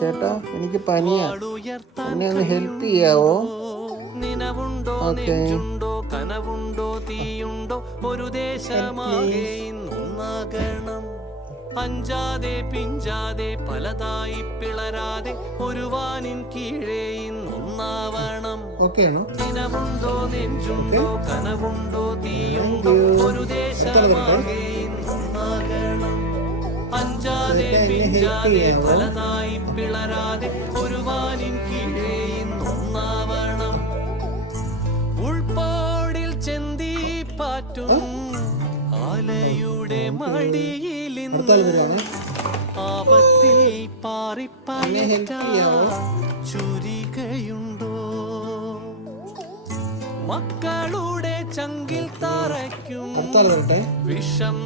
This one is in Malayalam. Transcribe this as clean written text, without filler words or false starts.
ചേട്ടാ എനിക്ക് പനിയാ, എന്നെ ഒന്ന് ഹെൽപ്പ് ചെയ്യാവോ? നിനവുണ്ടോ നെഞ്ചുണ്ടോ കനവുണ്ടോ തീയുണ്ടോ ഒരു ദേശമാകെ ഇന്നൊന്നാകണം. അഞ്ചാതെ പിഞ്ചാതെ പലതായി പിളരാതെ ഒരു വാനിൻ കീഴേ ഇന്നൊന്നാവണം. നിനവുണ്ടോ നെഞ്ചുണ്ടോ കനവുണ്ടോ തീയുണ്ടോ ഒരു ദേശമാകെ ഇന്നൊന്നാകണം. അഞ്ചാതെ പിഞ്ചാതെ പലതായി പിളരാതെ ഒരു വാനിൻ കീഴേ ഇന്നൊന്നാവണം. ഉൾപ്പാടിൽ ചെന്തി പാറ്റും ആലയുടെ മടിയിലിന്ന് ആപത്തിൽ പാറിപ്പയറ്റ ചുരികയുണ്ടോ? മക്കളുടെ ചങ്കിൽ തറയ്ക്കും വിഷം